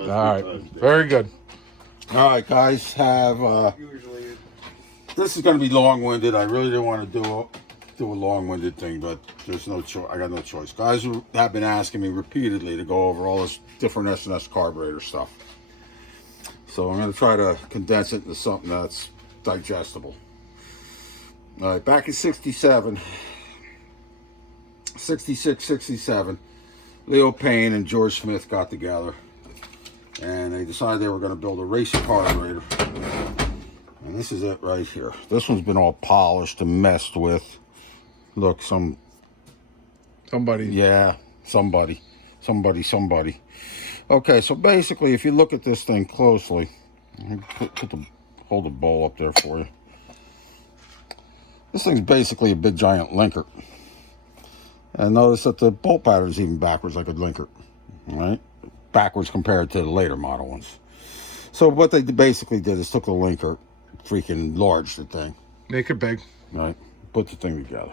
All right, very good. All right, guys, this is going to be long-winded. I really didn't want to do a long-winded thing, but there's no choice. I got no choice. Guys have been asking me repeatedly to go over all this different S&S carburetor stuff. So I'm going to try to condense it into something that's digestible. All right, back in 66, 67, Leo Payne and George Smith got together, and they decided they were going to build a racing carburetor. And this is it right here. This one's been all polished and messed with. Look, somebody. Yeah, somebody. Okay, so basically, if you look at this thing closely, hold the bowl up there for you. This thing's basically a big giant linker. And notice that the bolt pattern is even backwards like a linker, right? Backwards compared to the later model ones. So what they basically did is took the linker, freaking enlarged the thing. Make it big. Right? Put the thing together.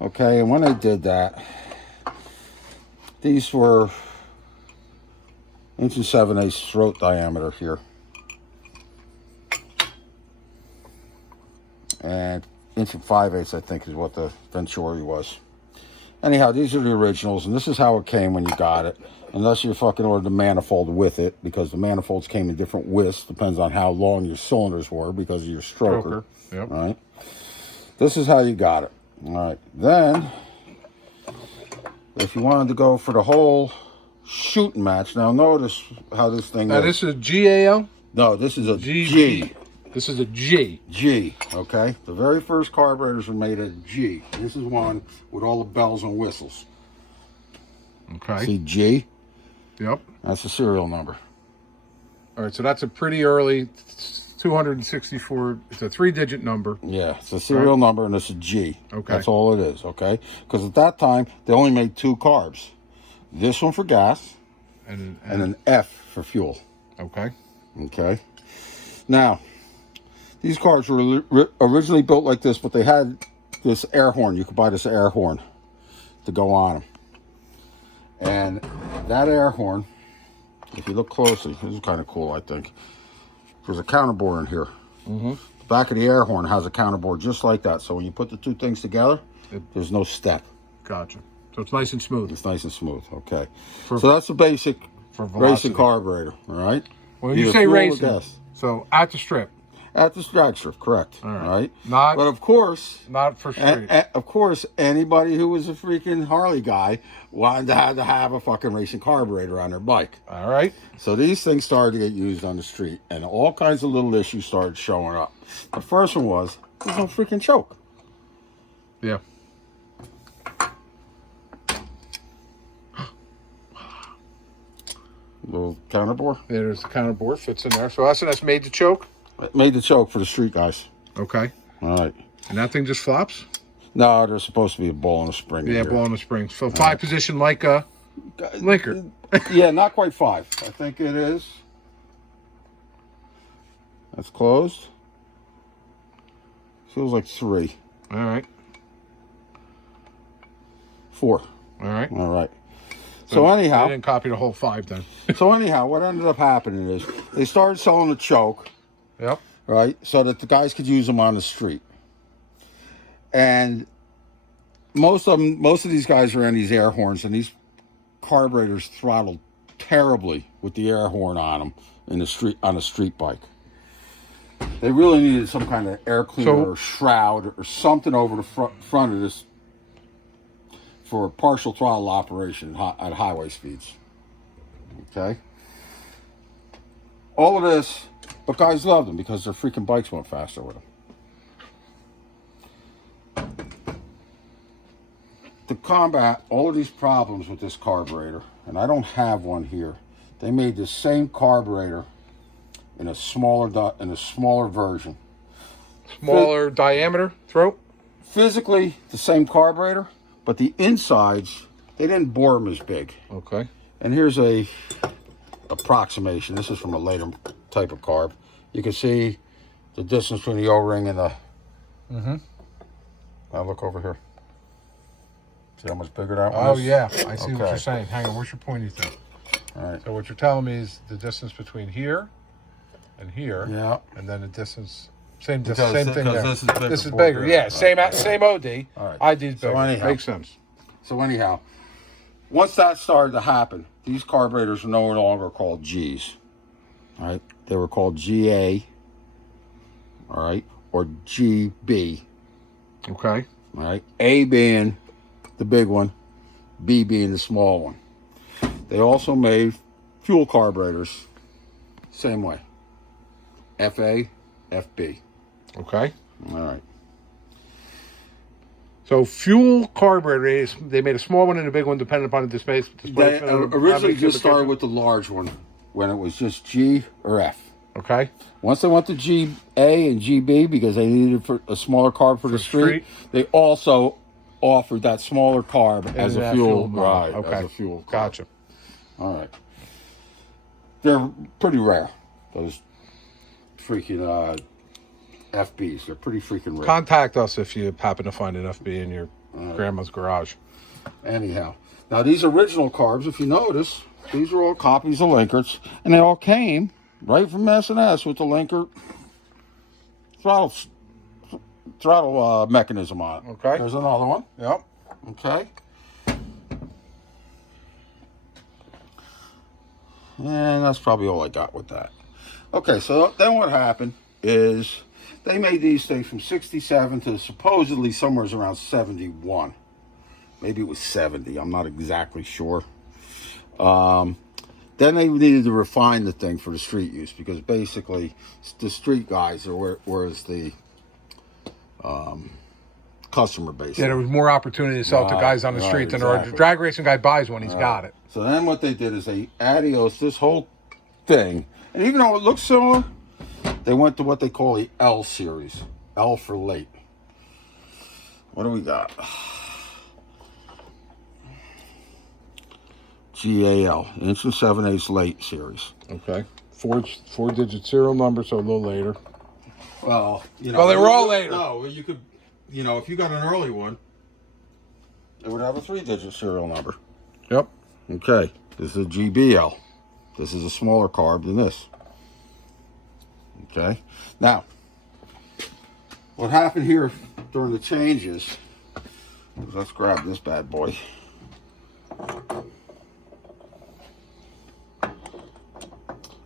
Okay, and when they did that, these were 1 7/8 throat diameter here. And 1 5/8, I think, is what the Venturi was. Anyhow, these are the originals, and this is how it came when you got it. Unless you fucking ordered the manifold with it, because the manifolds came in different widths, depends on how long your cylinders were because of your stroker. Yep. Right? This is how you got it. All right. Then, if you wanted to go for the whole shooting match, now notice how this thing Now, this is GAL? No, this is a G. This is a G. G, okay? The very first carburetors were made at G. This is one with all the bells and whistles. Okay. See G? Yep. That's the serial number. All right, so that's a pretty early 264. It's a 3-digit number. Yeah, it's a serial number, and it's a G. Okay. That's all it is, okay? Because at that time, they only made 2 carbs. This one for gas, and an F for fuel. Okay. Okay. Now, these cars were originally built like this, but they had this air horn. You could buy this air horn to go on them. And that air horn, if you look closely, this is kind of cool, I think. There's a counterbore in here. Mm-hmm. The back of the air horn has a counterbore just like that. So when you put the two things together, there's no step. Gotcha. So it's nice and smooth. It's nice and smooth, okay. So that's the basic racing carburetor, all right? When you say racing, so at the strip. At the drag strip, correct. All right. Not, but of course, not for street. Of course, anybody who was a freaking Harley guy wanted to have a fucking racing carburetor on their bike. All right. So these things started to get used on the street, and all kinds of little issues started showing up. The first one was there's no freaking choke. Yeah. Little counterbore. Yeah, there's the counterbore, fits in there. So S&S made the choke? It made the choke for the street guys. Okay. All right. And that thing just flops? No, there's supposed to be a ball and a spring. Yeah, ball and a spring. So 5-position like a linker. Yeah, not quite 5. I think it is. That's closed. Feels like 3. All right. 4. All right. All right. So anyhow, I didn't copy the whole 5 then. So anyhow, what ended up happening is they started selling a choke. Yep. Right, so that the guys could use them on the street. And most of these guys are in these air horns, and these carburetors throttled terribly with the air horn on them in the street on a street bike. They really needed some kind of air cleaner or shroud or something over the front of this for a partial throttle operation at highway speeds. Okay. All of this, but guys loved them because their freaking bikes went faster with them. To combat all of these problems with this carburetor, and I don't have one here, they made the same carburetor in a smaller version. Smaller diameter throat? Physically, the same carburetor, but the insides, they didn't bore them as big. Okay. And here's a approximation. This is from a later type of carb. You can see the distance between the O-ring and the... Mm-hmm. Now look over here. See how much bigger that one is? Oh, yeah. I see what you're saying. Hang on. Where's your pointy thing? All right. So what you're telling me is the distance between here and here, Yeah. and then the distance, same thing Because there. this is bigger. This is bigger. Yeah, same OD. All right. ID's bigger. So anyhow. Makes sense. So anyhow, once that started to happen, these carburetors are no longer called Gs. All right. They were called GA. All right. Or GB. Okay. All right. A being the big one, B being the small one. They also made fuel carburetors, same way. FA, FB. Okay. All right. So fuel carburetor, they made a small one and a big one depending upon the display. They originally just started with the large one when it was just G or F. Okay. Once they went to GA and GB because they needed a smaller carb for the street, they also offered that smaller carb as a fuel. Right. Okay. As a fuel carb. Gotcha. All right. They're pretty rare, those freaking FBs. They're pretty freaking rare. Contact us if you happen to find an FB in your grandma's garage. Anyhow, now these original carbs, if you notice, these are all copies of Linkerts, and they all came right from S&S with the Linkert throttle mechanism on it. Okay. There's another one. Yep. Okay. And that's probably all I got with that. Okay, so then what happened is they made these things from 67 to supposedly somewhere around 71. Maybe it was 70. I'm not exactly sure. Then they needed to refine the thing for the street use because basically the street guys are whereas the customer base. Yeah, there was more opportunity to sell to guys on the street than a drag racing guy buys one. He's got it. So then what they did is they adios this whole thing. And even though it looks similar, they went to what they call the L series. L for late. What do we got? GAL, inch and 7/8 late series. Okay. Four-digit serial number, so a little later. Well, you know. Well, they were all later. No, you could, if you got an early one, it would have a 3-digit serial number. Yep. Okay, this is a GBL. This is a smaller carb than this. Okay, now, what happened here during the changes, let's grab this bad boy.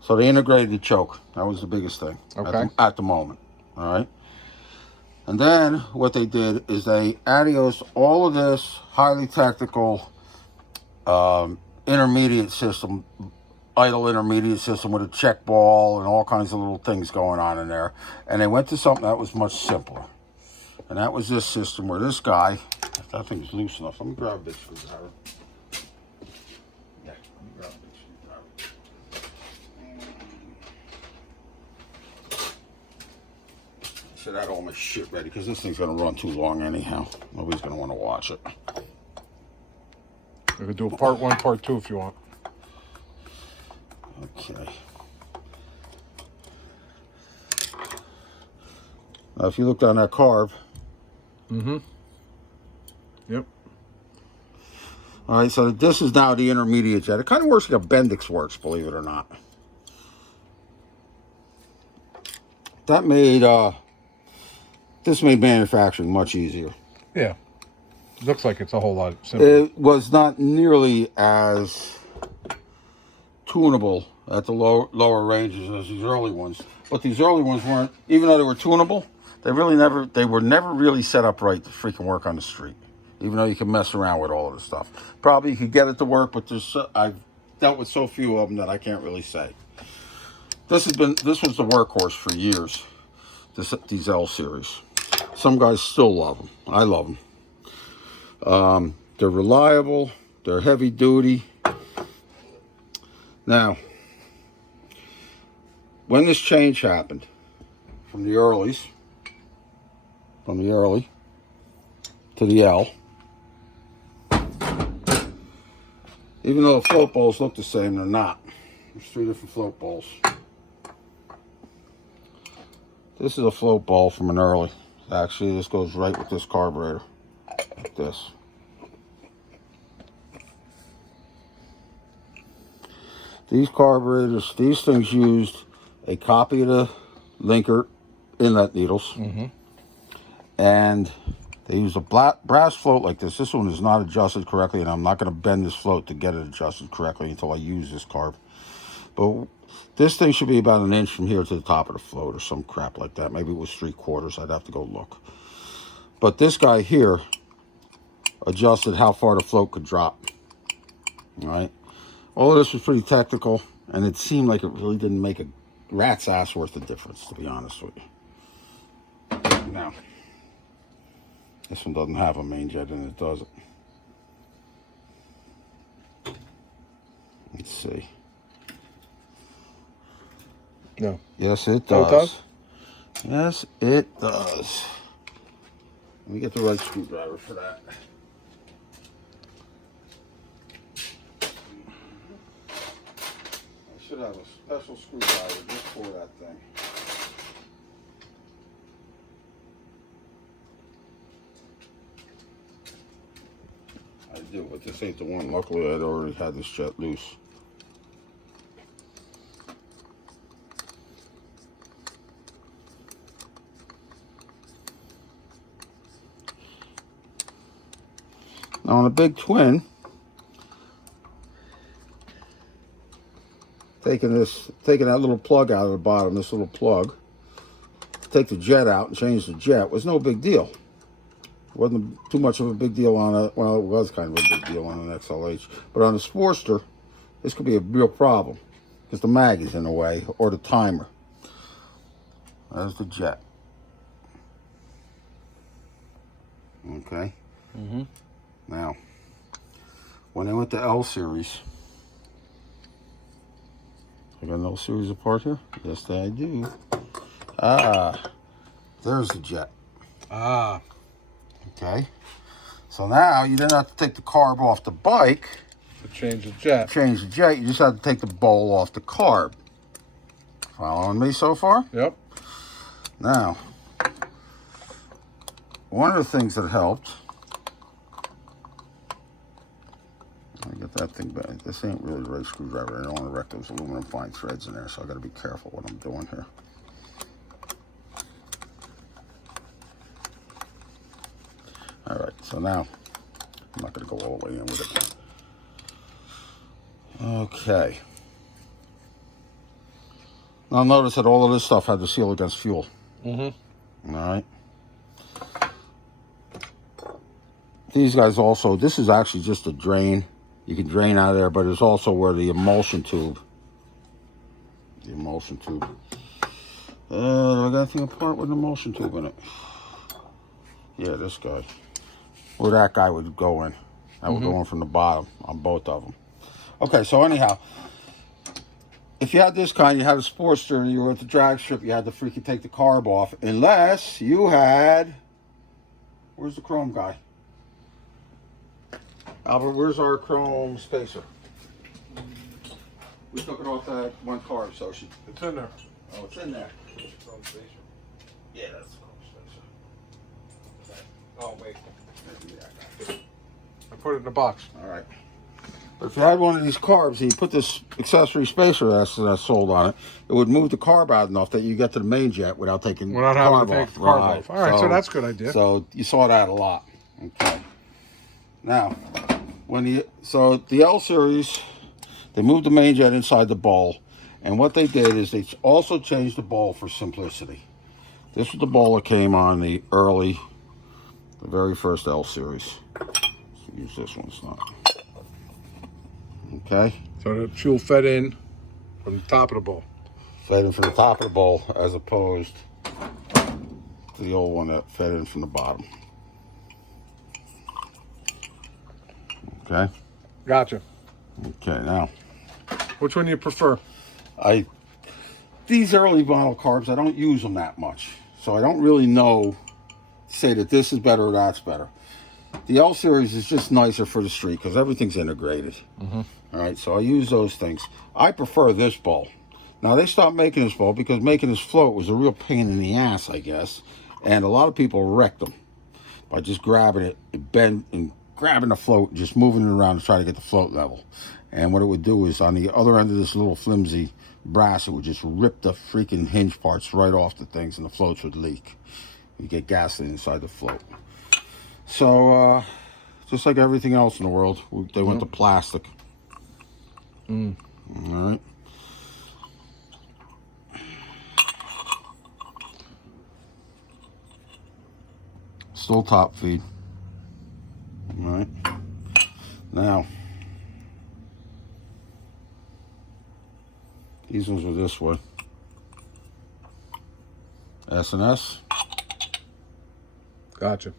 So they integrated the choke. That was the biggest thing at the moment. All right. And then what they did is they adios all of this highly technical intermediate system, idle intermediate system with a check ball and all kinds of little things going on in there. And they went to something that was much simpler. And that was this system where this guy, if that thing's loose enough, let me grab this screwdriver. Yeah, let me grab this screwdriver. Should have all my shit ready because this thing's going to run too long anyhow. Nobody's going to want to watch it. We could do a part 1, part 2 if you want. Okay. Now, if you look down that carb. Yep. All right, so this is now the intermediate jet. It kind of works like a Bendix works, believe it or not. That made this made manufacturing much easier. Yeah. Looks like it's a whole lot simpler. It was not nearly as tunable at the lower ranges as these early ones. But these early ones weren't, even though they were tunable, they were never really set up right to freaking work on the street. Even though you can mess around with all of this stuff. Probably you could get it to work, but I've dealt with so few of them that I can't really say. This was the workhorse for years. These L series. Some guys still love them. I love them. They're reliable. They're heavy duty. Now, when this change happened from the early to the L, even though the float bowls look the same, they're not. There's 3 different float bowls. This is a float ball from an early. Actually, this goes right with this carburetor, like this. these carburetors, these things used a copy of the linker inlet needles. And they use a brass float like this. This one is not adjusted correctly, and I'm not going to bend this float to get it adjusted correctly until I use this carb. But this thing should be about 1 inch from here to the top of the float or some crap like that. Maybe it was 3/4. I'd have to go look. But this guy here adjusted how far the float could drop. All right. All of this was pretty technical, and it seemed like it really didn't make a rat's ass worth of difference, to be honest with you. Now, this one doesn't have a main jet in it, does it? Let's see. No. Yes, it Oh, does. it does? Yes, it does. Let me get the right screwdriver for that. I should have a special screwdriver just for that thing. I do, but this ain't the one. Luckily, I'd already had this jet loose. Now on a big twin, taking that little plug out of the bottom, this little plug, take the jet out and change the jet was no big deal. It wasn't too much of a big deal on a, well, it was kind of a big deal on an XLH, but on a Sportster, this could be a real problem because the mag is in the way, or the timer. There's the jet. Okay. Now, when I went to L series, I got an L series apart here? Yes, I do. Ah, there's the jet. Ah. Okay. So now you didn't have to take the carb off the bike. To change the jet. Change the jet. You just had to take the bowl off the carb. Following me so far? Yep. Now, one of the things that helped, let me get that thing back. This ain't really the right screwdriver. I don't want to wreck those aluminum fine threads in there, so I got to be careful what I'm doing here. All right, so now I'm not going to go all the way in with it. Okay. Now notice that all of this stuff had to seal against fuel. All right. These guys also, this is actually just a drain. You can drain out of there, but it's also where the emulsion tube. Do I got anything apart with an emulsion tube in it? Yeah, this guy. Where that guy would go in. That would go in from the bottom on both of them. Okay, so anyhow, if you had this kind, you had a Sportster, and you were at the drag strip, you had to freaking take the carb off, unless you had, where's the chrome guy? Albert, where's our chrome spacer? We took it off that one carb, so she. It's in there. Oh, it's in there. Chrome spacer. Yeah, that's the chrome spacer. Oh, wait. Yeah, I put it in the box. all right. But if you had one of these carbs and you put this accessory spacer that's sold on it, it would move the carb out enough that you get to the main jet without taking Without the having carb to take off. the carb off. All right, so that's a good idea. So you saw that a lot. Okay. Now, so the L series, they moved the main jet inside the bowl, and what they did is they also changed the bowl for simplicity. This was the bowl that came on the very first L series. Let's use this one. It's not. Okay. So the fuel fed in from the top of the bowl. Fed in from the top of the bowl as opposed to the old one that fed in from the bottom. Okay. Gotcha. Okay, now Which one do you prefer? These early model carbs, I don't use them that much, so I don't really know say that this is better or that's better. The L series is just nicer for the street because everything's integrated. All right, so I use those things. I prefer this bowl. Now they stopped making this bowl because making this float was a real pain in the ass, I guess, and a lot of people wrecked them by just grabbing it, bend and grabbing the float, just moving it around to try to get the float level. And what it would do is on the other end of this little flimsy brass, it would just rip the freaking hinge parts right off the things, and the floats would leak. You get gasoline inside the float. So, just like everything else in the world, they went to plastic. All right. Still top feed. All right. Now, these ones were this way. S&S. Gotcha.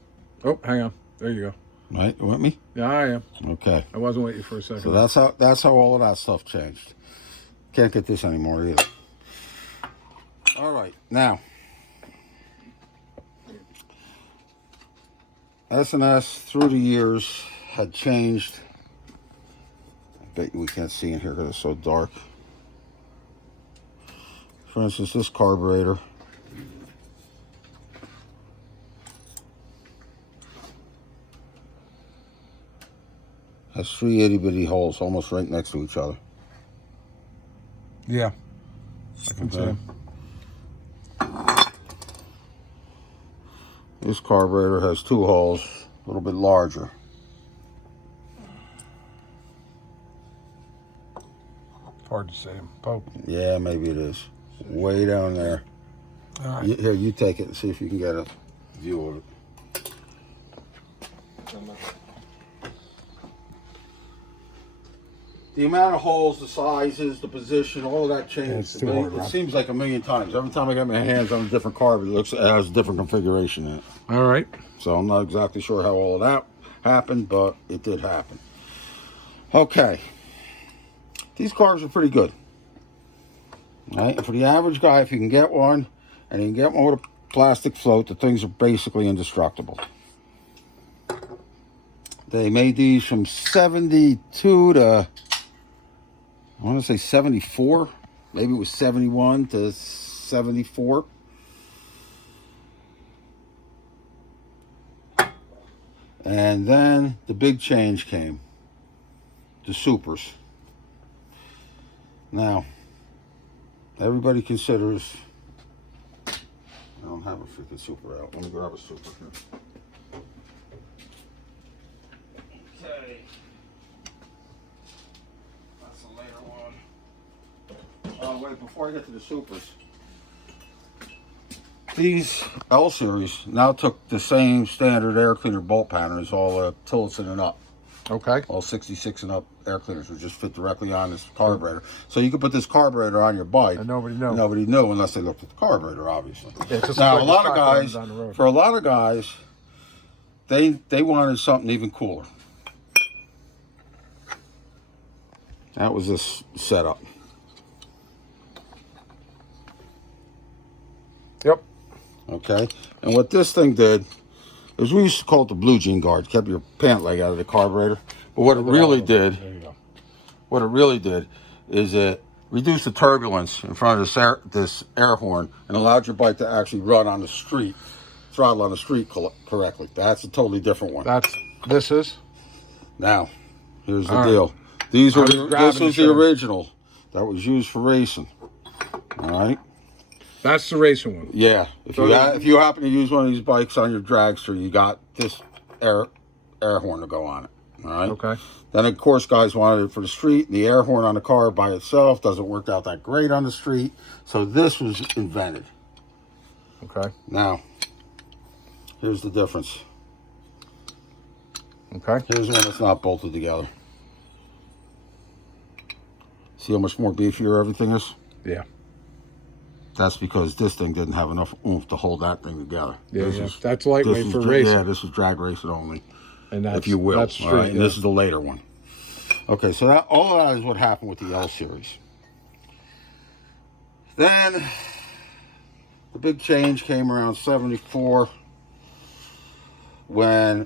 Oh, hang on. There you go. Right, you with me? Yeah, I am. Okay. I wasn't waiting for a second. So that's how all of that stuff changed. Can't get this anymore either. All right, now S&S through the years had changed. I bet you we can't see in here because it's so dark. For instance, this carburetor. Has 3 itty-bitty holes almost right next to each other. Yeah. I can see. This carburetor has 2 holes, a little bit larger. Hard to see him. Poke. Yeah, maybe it is. Way down there. All right. Here, you take it and see if you can get a view of it. The amount of holes, the sizes, the position, all of that changed. It's too hard, It Rob. seems like a million times. Every time I get my hands on a different carb, it has a different configuration in it. All right. So I'm not exactly sure how all of that happened, but it did happen. Okay. These carbs are pretty good. All right? And for the average guy, if you can get one, and you can get one with a plastic float, the things are basically indestructible. They made these from 72 to, I want to say 74. Maybe it was 71 to 74. And then the big change came. The supers. Now, everybody considers... I don't have a freaking super out. Let me grab a super here. Okay. That's a later one. Oh, wait, before I get to the supers. These L series now took the same standard air cleaner bolt patterns, all Tillotson and up. Okay. All 66 and up air cleaners would just fit directly on this carburetor. So you could put this carburetor on your bike. And nobody knew. Nobody knew unless they looked at the carburetor, obviously. Yeah, just now, like a lot of the guys, down the road. for a lot of guys, they wanted something even cooler. That was this setup. Yep. Okay, and what this thing did is we used to call it the blue jean guard. Kept your pant leg out of the carburetor. But what it really did, There you go. what it really did, is it reduced the turbulence in front of this air horn and allowed your bike to actually run on the street, throttle on the street correctly. That's a totally different one. This is. Now, here's the All right. deal. This was the showing. original that was used for racing. All right. That's the racing one. Yeah, if you happen to use one of these bikes on your dragster, you got this air horn to go on it. All right. Okay. Then of course, guys wanted it for the street. And the air horn on the car by itself doesn't work out that great on the street, so this was invented. Okay. Now, here's the difference. Okay. Here's one that's not bolted together. See how much more beefier everything is? Yeah. That's because this thing didn't have enough oomph to hold that thing together. Yeah. That's lightweight for racing. Yeah, this is drag racing only, And that's, if you will. That's All true. right, and this is the later one. Okay, so all of that is what happened with the L series. Then the big change came around 74 when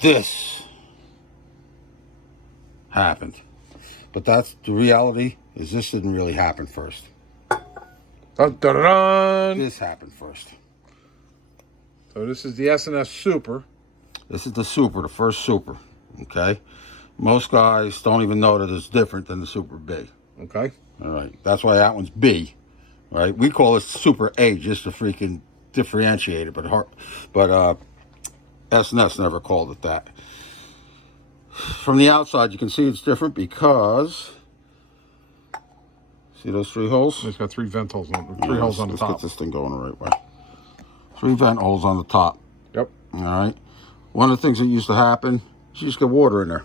this happened. But that's the reality, is this didn't really happen first. Dun, dun, dun, dun. This happened first. So this is the S&S Super. This is the super, the first super. Okay. Most guys don't even know that it's different than the Super B. Okay. All right. That's why that one's B. Right. We call it Super A just to freaking differentiate it, but S&S never called it that. From the outside, you can see it's different because see those 3 holes. It's got 3 vent holes on three holes on the top. Let's get this thing going the right way. 3 vent holes on the top. Yep. All right. One of the things that used to happen, you just get water in there.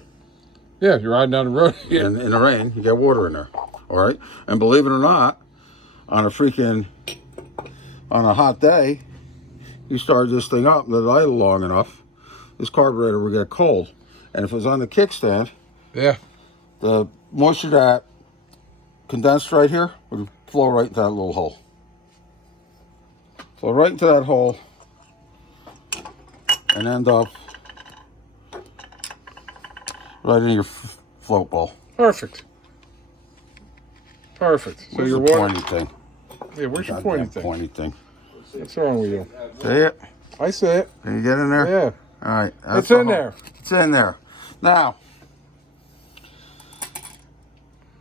Yeah, you're riding down the road. Yeah. And in the rain, you get water in there. All right. And believe it or not, on a hot day, you start this thing up, let it idle long enough, this carburetor will get cold. And if it was on the kickstand, Yeah. the moisture that condensed right here would flow right into that little hole. Flow right into that hole and end up right in your float bowl. Perfect. Perfect. So Where's your the water. pointy thing? Yeah, where's your Goddamn pointy thing? pointy thing. What's wrong with you? See it? I see it. Can you get in there? Yeah. All right. It's in there. It's in there. Now,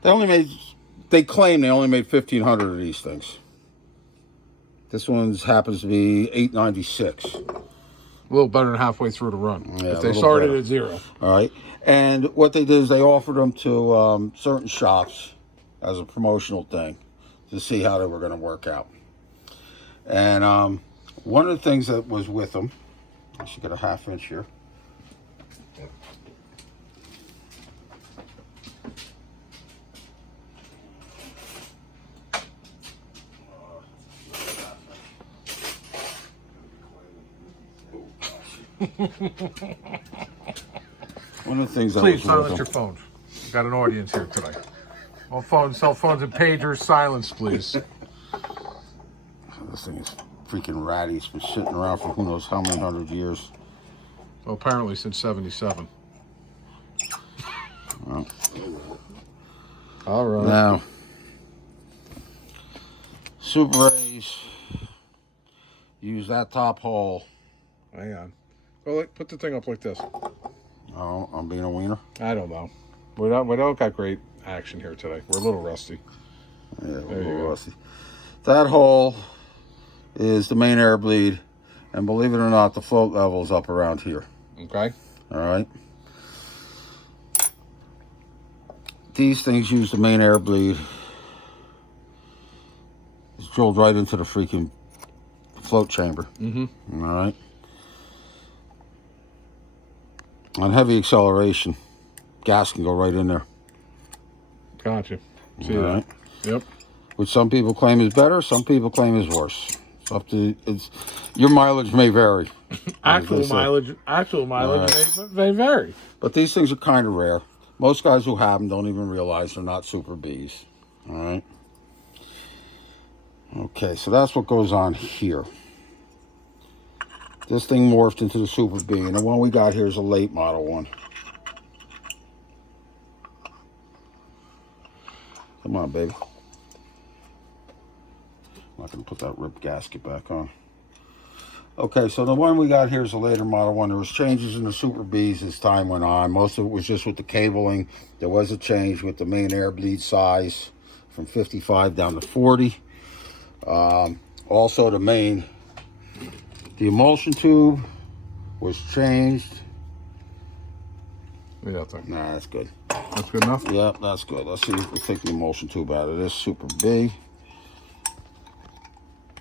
they claim they only made 1,500 of these things. This one happens to be 896. A little better than halfway through the run. Yeah, if a they little started better. at 0. All right. And what they did is they offered them to certain shops as a promotional thing to see how they were going to work out. And one of the things that was with them, I should get a 1/2 inch here. One of the things that Please was with silence them, your phones. We've got an audience here today. All phones, cell phones, and pagers, silence, please. this thing is freaking ratty. It's been sitting around for who knows how many 100 years. Well, apparently since 77. Well, all right. now, Super A's use that top hole. Hang on. Well, put the thing up like this. Oh, I'm being a wiener. I don't know. We don't got great action here today. We're a little rusty. Yeah, a There you little go. rusty. That hole is the main air bleed, and believe it or not, the float level is up around here. Okay. All right. These things use the main air bleed. It's drilled right into the freaking float chamber. Mm-hmm. All right. On heavy acceleration, gas can go right in there. Gotcha. See All that? right. Yep. Which some people claim is better, some people claim is worse. It's up to your mileage may vary. Actual mileage may vary. But these things are kind of rare. Most guys who have them don't even realize they're not Super Bs. All right. Okay, so that's what goes on here. This thing morphed into the Super B, and the one we got here is a late model one. Come on, baby. I'm not going to put that ripped gasket back on. Okay, so the one we got here is a later model one. There was changes in the Super Bs as time went on. Most of it was just with the cabling. There was a change with the main air bleed size from 55 down to 40. Also, the emulsion tube was changed. Look at that thing. Nah, that's good. That's good enough? Yep, that's good. Let's see if we take the emulsion tube out of this Super B.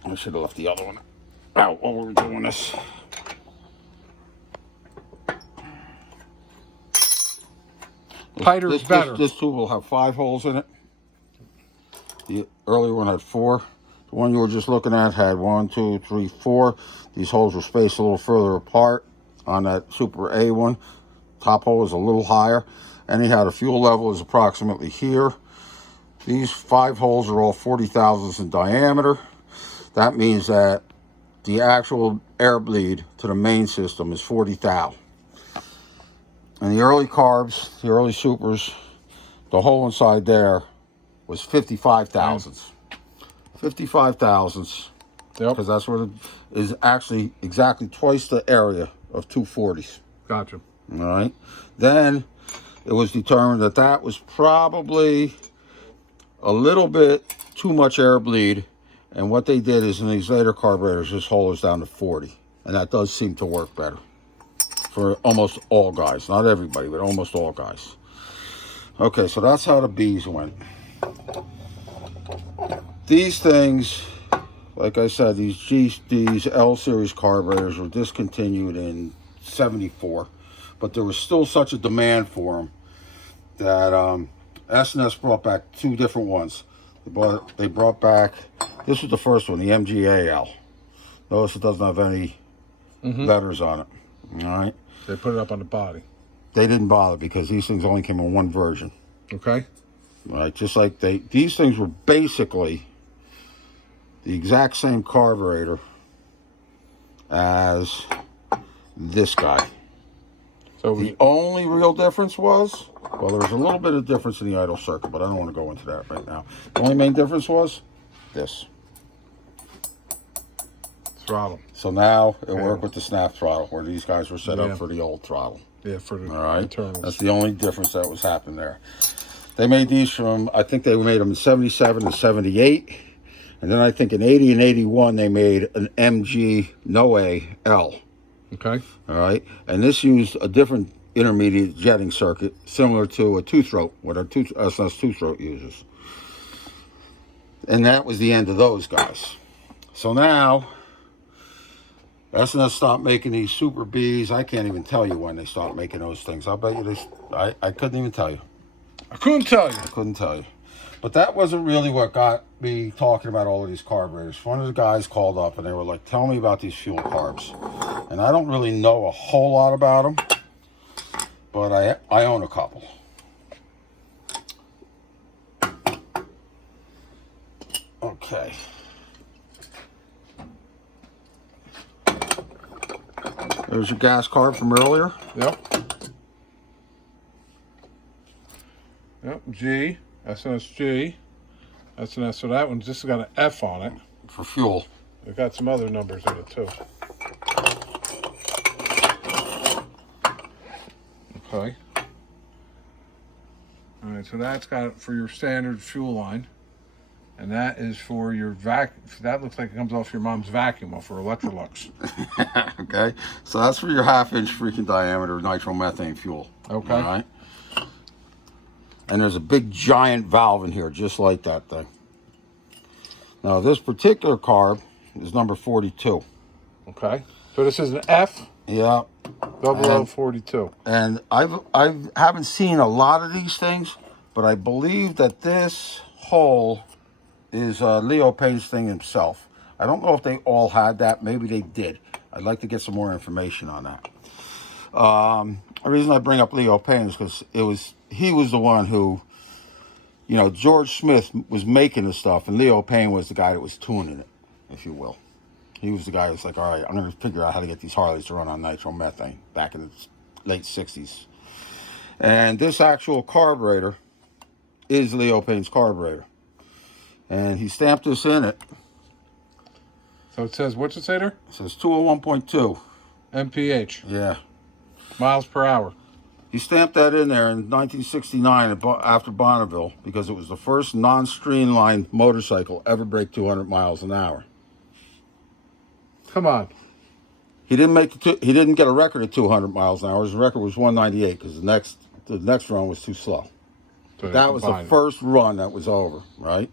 I should have left the other one out while we were doing this. Tighter is better. This tube will have 5 holes in it. The earlier one had 4. The one you were just looking at had 1, 2, 3, 4. These holes were spaced a little further apart on that Super A one. Top hole is a little higher. Anyhow, the fuel level is approximately here. These 5 holes are all 40 thousandths in diameter. That means that the actual air bleed to the main system is 40 thou. And the early carbs, the early supers, the hole inside there was 55 thousandths. 55 thousandths. Yep. Because that's what it is, actually exactly twice the area of 240s. Gotcha. All right. Then it was determined that that was probably a little bit too much air bleed. And what they did is in these later carburetors, this hole is down to 40. And that does seem to work better for almost all guys. Not everybody, but almost all guys. Okay, so that's how the Bs went. These things, like I said, these L series carburetors were discontinued in '74, but there was still such a demand for them that S&S brought back 2 different ones. They brought back, this was the first one, the MGAL. Notice it doesn't have any letters on it. All right. They put it up on the body. They didn't bother because these things only came in one version. Okay. Right, just like these things were basically the exact same carburetor as this guy. So the only real difference was, well, there was a little bit of difference in the idle circuit, but I don't want to go into that right now. The only main difference was this. Throttle. So now it worked with the snap throttle, where these guys were set up for the old throttle. Yeah, for the all right. internals. That's the only difference that was happening there. They made these from, I think they made them in '77 and '78. And then I think in '80 and '81, they made an MG Noe L. Okay. All right. And this used a different intermediate jetting circuit, similar to a two-throat, what our S&S two-throat uses. And that was the end of those guys. So now, S&S stopped making these Super Bs. I can't even tell you when they stopped making those things. I'll bet you this, I couldn't even tell you. I couldn't tell you. I couldn't tell you. But that wasn't really what got me talking about all of these carburetors. One of the guys called up and they were like, tell me about these fuel carbs. And I don't really know a whole lot about them, but I own a couple. Okay. There's your gas carb from earlier. Yep. Yep, G, S&S-G, S&S, so that one's just got an F on it. For fuel. They've got some other numbers in it too. Okay. All right, so that's got it for your standard fuel line. And that is for your that looks like it comes off your mom's vacuum, off her Electrolux. Okay, so that's for your 1/2-inch freaking diameter nitromethane fuel. Okay. All right. And there's a big giant valve in here, just like that thing. Now, this particular carb is number 42. Okay. So this is an F? Yeah. 0042. And I haven't seen a lot of these things, but I believe that this hole is Leo Payne's thing himself. I don't know if they all had that. Maybe they did. I'd like to get some more information on that. The reason I bring up Leo Payne is because he was the one who, you know, George Smith was making the stuff, and Leo Payne was the guy that was tuning it, if you will. He was the guy that's like, all right, I'm going to figure out how to get these Harleys to run on nitromethane back in the late 60s. And this actual carburetor is Leo Payne's carburetor. And he stamped this in it. So it says, what's it say there? It says 201.2. MPH. Yeah. Miles per hour. He stamped that in there in 1969 after Bonneville because it was the first non-streamlined motorcycle ever break 200 miles an hour. Come on. He didn't get a record at 200 miles an hour. His record was 198 because the next run was too slow. So that was the first run that was over, right?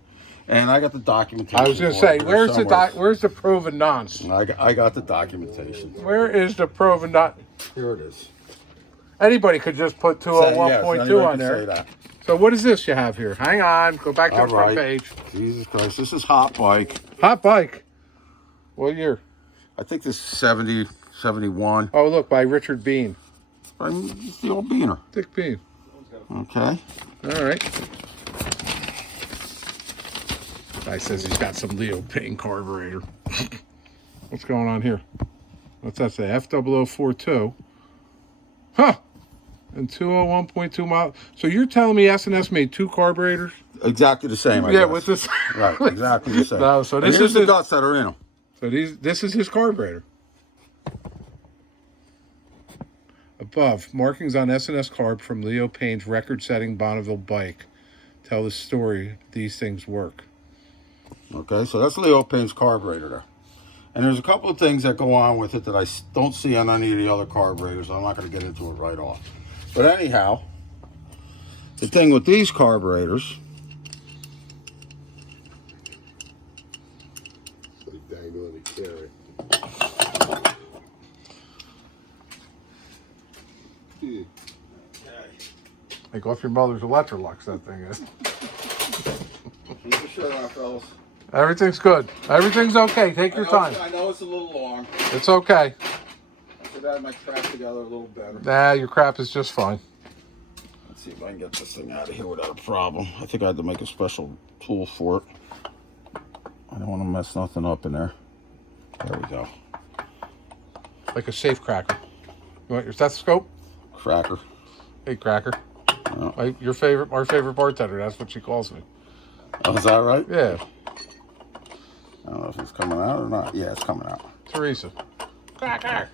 And I got the documentation. I was going to say, where's the proven nonce? I got the documentation. Where is the proven nonce? Here it is. Anybody could just put 201.2 on there. Say that. So what is this you have here? Hang on. Go back to the front page. Jesus Christ. This is Hot Bike. Hot Bike. What year? I think this is 70, 71. Oh, look, by Richard Bean. It's the old Beaner. Dick Bean. Okay. All right. Guy says he's got some Leo Payne carburetor. What's going on here? What's that say? F0042. Huh. And 201.2 miles. So you're telling me S&S made 2 carburetors? Exactly the same, I guess. guess. With this. Right, exactly the same. No, so this is the guts that are in them. So this is his carburetor. Above, markings on S&S Carb from Leo Payne's record-setting Bonneville bike tell the story these things work. Okay, so that's Leo Payne's carburetor there. And there's a couple of things that go on with it that I don't see on any of the other carburetors. I'm not going to get into it right off. But anyhow, the thing with these carburetors, Take off your mother's Electrolux, that thing is. keep your shirt on, fellas. Everything's good. Everything's okay. Take your time. I know it's a little long. It's okay. I should have my crap together a little better. Nah, your crap is just fine. Let's see if I can get this thing out of here without a problem. I think I had to make a special tool for it. I don't want to mess nothing up in there. There we go. Like a safe cracker. You want your stethoscope? Cracker. Hey, cracker. Oh. Our favorite bartender. That's what she calls me. Oh, is that right? Yeah. I don't know if it's coming out or not. Yeah, it's coming out. Teresa. Cracker.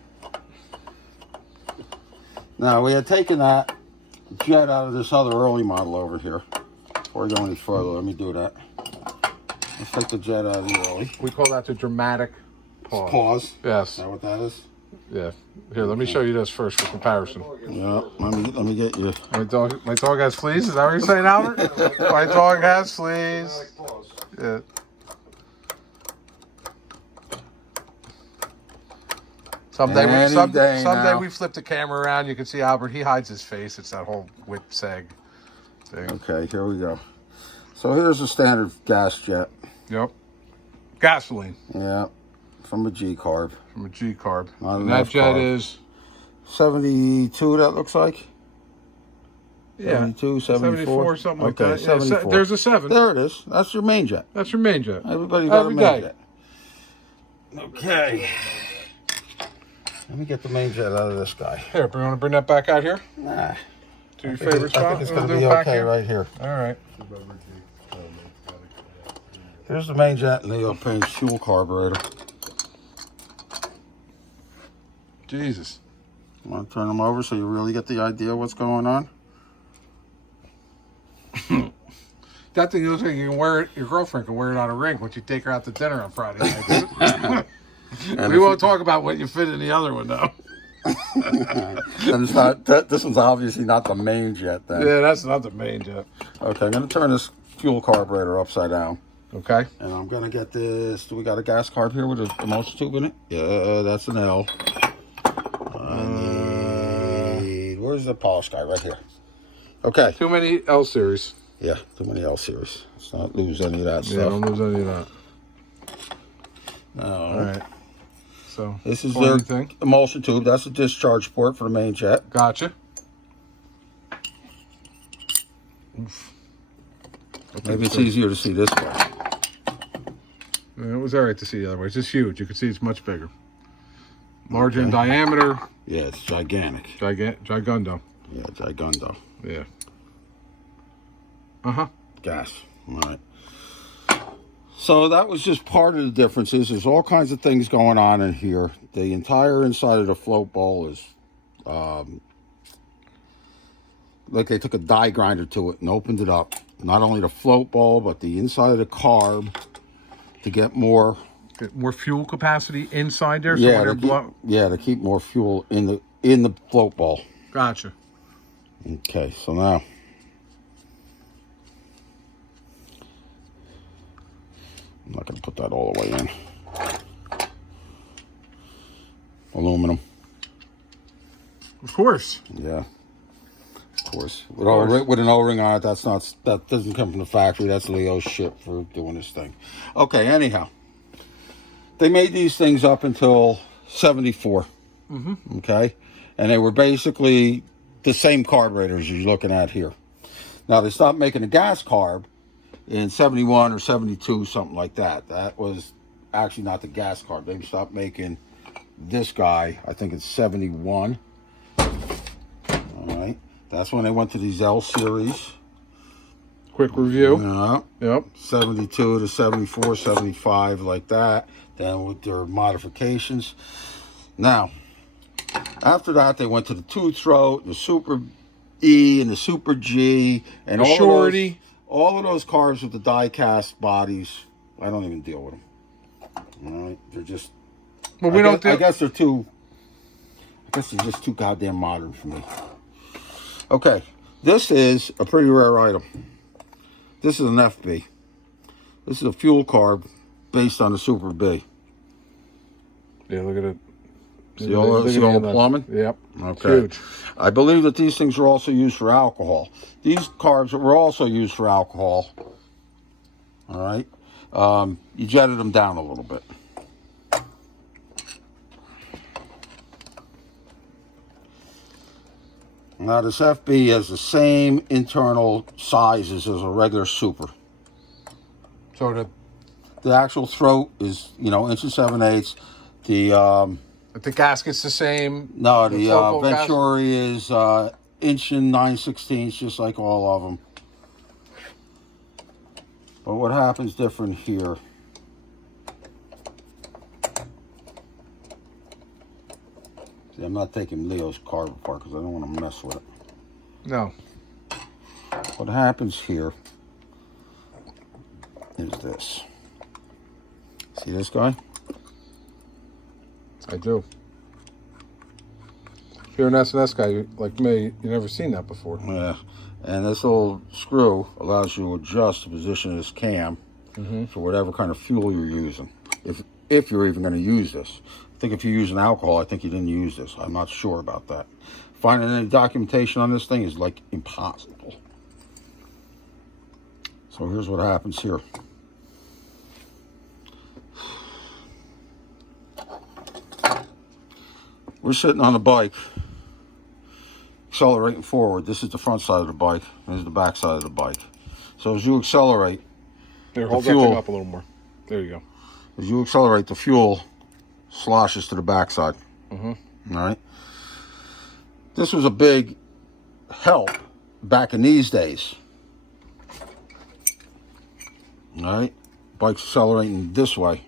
Now, we had taken that jet out of this other early model over here. Before we go any further, let me do that. Let's take the jet out of the early. We call that the dramatic pause. Pause. Yes. Is that what that is? Yeah. Here, let me show you this first for comparison. Yeah. Let me get you. My dog has fleas? Is that what you're saying, Albert? My dog has fleas. Yeah. Someday we flip the camera around. You can see Albert. He hides his face. It's that whole whip seg thing. Okay, here we go. So here's a standard gas jet. Yep. Gasoline. Yeah. From a G carb. From a G carb. Not And that jet carb. is 72, that looks like. Yeah. 72, 74. Something like Okay, that. Yeah, 74. there's a 7. There it is. That's your main jet. That's your main jet. Everybody's got Every a main day. jet. Okay. Let me get the main jet out of this guy. Here, you want to bring that back out here? Nah. To your favorite spot? I think it's going to We'll be do it back okay here? right here. All right. Here's the main jet and the Payne's fuel carburetor. Jesus. You want to turn them over so you really get the idea of what's going on? That thing looks like you can wear it. Your girlfriend can wear it on a ring once you take her out to dinner on Friday night. We won't talk about what you fit in the other one, though. And it's not. This one's obviously not the main jet then. Yeah, that's not the main jet. Okay, I'm going to turn this fuel carburetor upside down. Okay. And I'm going to get this. Do we got a gas carb here with a emulsion tube in it? Yeah, that's an L. Where's the polish guy? Right here. Okay. Too many L series. Yeah, too many L series. Let's not lose any of that Yeah, stuff. don't lose any of that. No. All right. So This is pointy their thing. emulsion tube. That's a discharge port for the main jet. Gotcha. Oof. Maybe it's easier to see this way. Yeah, it was all right to see the other way. It's just huge. You can see it's much bigger. Larger in diameter. Yeah, it's gigantic. Gigundo. Yeah, gigundo. Yeah. Uh-huh. Gas. All right. So that was just part of the differences. There's all kinds of things going on in here. The entire inside of the float bowl is like they took a die grinder to it and opened it up. Not only the float bowl, but the inside of the carb to get more. Get more fuel capacity inside there. So Yeah, when to keep more fuel in the float bowl. Gotcha. Okay, so now I'm not going to put that all the way in. Aluminum. Of course. Yeah. Of course. With an O-ring on it, that doesn't come from the factory. That's Leo's ship for doing this thing. Okay, anyhow. They made these things up until 74. Mm-hmm. Okay? And they were basically the same carburetors you're looking at here. Now, they stopped making a gas carb in 71 or 72, something like that. That was actually not the gas carb. They stopped making this guy, I think it's 71. All right. That's when they went to these L series. Quick review. Yeah. Yep. 72 to 74, 75, like that. Then with their modifications. Now, After that, they went to the two throat, the Super E, and the Super G, and The Surety. all of those carbs with the die-cast bodies. I don't even deal with them. All right, they're just. Well, we don't. I guess they're too. I guess they're just too goddamn modern for me. Okay, this is a pretty rare item. This is an FB. This is a fuel carb based on the Super B. Yeah, look at it. See all the plumbing? Yep. Okay. Huge. I believe that these things were also used for alcohol. These carbs were also used for alcohol. All right. You jetted them down a little bit. Now this FB has the same internal sizes as a regular Super. So The actual throat is, 1 7/8. the gasket's the same. No, the float bolt Venturi is 1 9/16, just like all of them. But what happens different here? See, I'm not taking Leo's carb apart because I don't want to mess with it. No. What happens here is this. See this guy? I do. If you're an S&S guy like me, you've never seen that before. Yeah. And this little screw allows you to adjust the position of this cam for whatever kind of fuel you're using. If you're even going to use this. I think if you're using alcohol, I think you didn't use this. I'm not sure about that. Finding any documentation on this thing is like impossible. So here's what happens here. We're sitting on a bike, accelerating forward. This is the front side of the bike. This is the back side of the bike. So as you accelerate, Here, hold that thing up a little more. There you go. As you accelerate, the fuel sloshes to the backside. All right. This was a big help back in these days. All right. Bike's accelerating this way.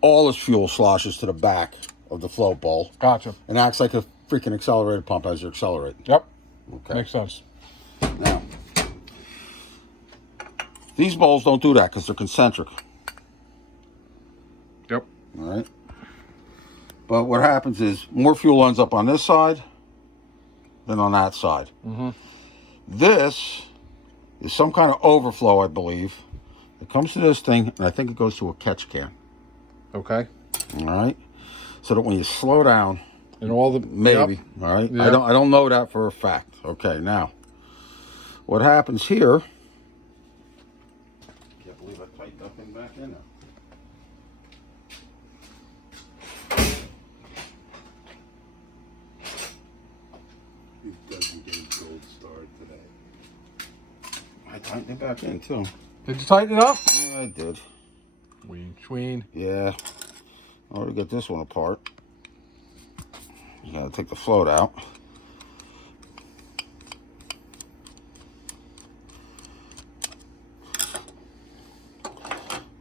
All this fuel sloshes to the back of the float bowl. Gotcha. And acts like a freaking accelerator pump as you're accelerating. Yep. Okay. Makes sense. Now, these bowls don't do that because they're concentric. Yep. All right. But what happens is more fuel ends up on this side than on that side. This is some kind of overflow, I believe. It comes to this thing, and I think it goes to a catch can. Okay. All right. So that when you slow down, And all the maybe. Yep. All right. Yep. I don't know that for a fact. Okay. Now, what happens here? Can't believe I tightened that thing back in there. It doesn't get a gold star today. I tightened it back in too. Did you tighten it up? Yeah, I did. Tween. Yeah. In order to get this one apart, you gotta take the float out.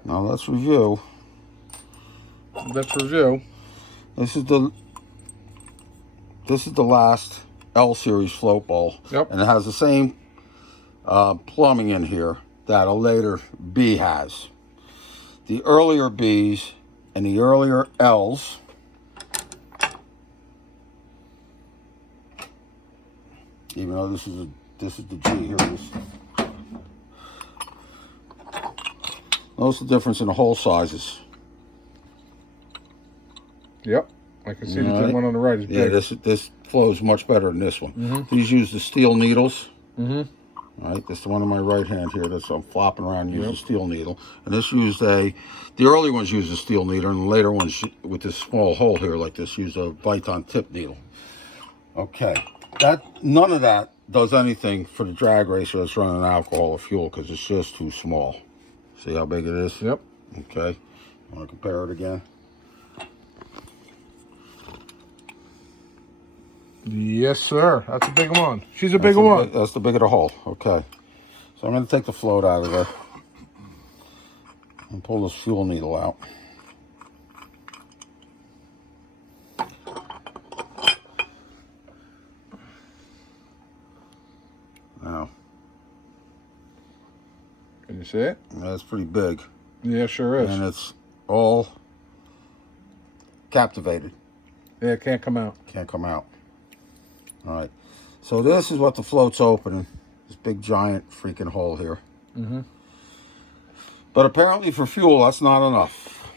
Now let's review. Let's review. This is the last L series float bowl. Yep. And it has the same plumbing in here that a later B has. The earlier Bs and the earlier Ls even though this is the G here. Notice the difference in the hole sizes. Yep. I can see the All right. one on the right is big. Yeah, this flows much better than this one. These use the steel needles. All right, this is the one on my right hand here. That's I'm flopping around using a steel needle. And this used the early ones used a steel needle, and the later ones with this small hole here like this used a Viton tip needle. Okay, none of that does anything for the drag racer that's running alcohol or fuel because it's just too small. See how big it is? Yep. Okay, want to compare it again? Yes, sir. That's a big one. She's a bigger one. That's the big of the hole. Okay. So I'm going to take the float out of there and pull this fuel needle out. see it? That's pretty big. Yeah, sure is. And it's all captivated. Yeah, it can't come out. Can't come out. All right. So this is what the float's opening. This big giant freaking hole here. Mm-hmm. But apparently for fuel, that's not enough.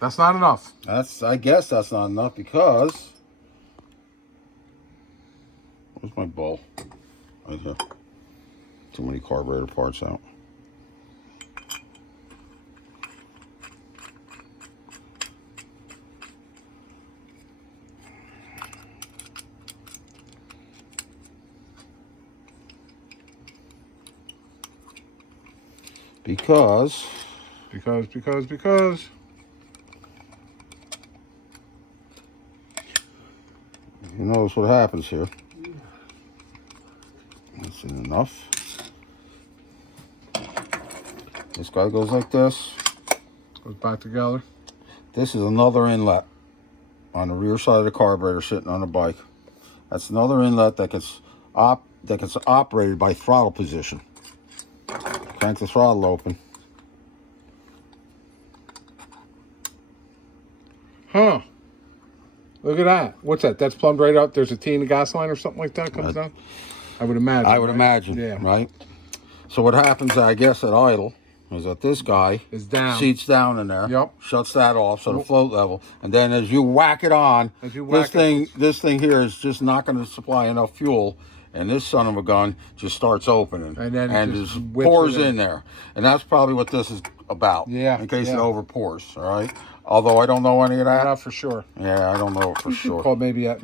That's not enough. I guess that's not enough because... Where's my bowl? Right here. Too many carburetor parts out. Because you notice what happens here. That's enough. This guy goes like this. Goes back together. This is another inlet on the rear side of the carburetor sitting on the bike. That's another inlet that gets operated by throttle position. Crank the throttle open. Huh. Look at that. What's that? That's plumbed right up. There's a T in the gas line or something like that comes down? I would imagine. I would imagine, yeah. Right? So what happens, I guess, at idle is that this guy is down. Seats down in there. Yep. Shuts that off, so the float level. And then as you whack it on, this thing here is just not going to supply enough fuel. And this son of a gun just starts opening. And then just pours in there. And that's probably what this is about. Yeah. In case it overpours, all right? Although I don't know any of that. Not for sure. Yeah, I don't know for sure. Call maybe at,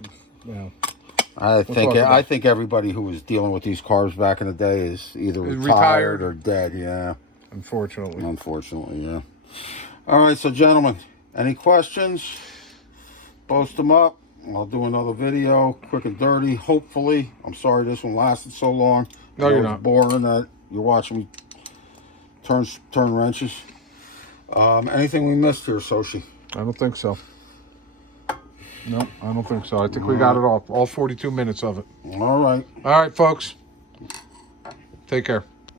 I think everybody who was dealing with these carbs back in the day is either retired or dead. Yeah. Unfortunately, yeah. All right, so gentlemen, any questions? Post them up. I'll do another video, quick and dirty. Hopefully, I'm sorry this one lasted so long. No, you're not. Boring that you're watching me turn wrenches. Anything we missed here, Soshi? I don't think so. No, I don't think so. I think we got it all 42 minutes of it. All right. All right, folks. Take care.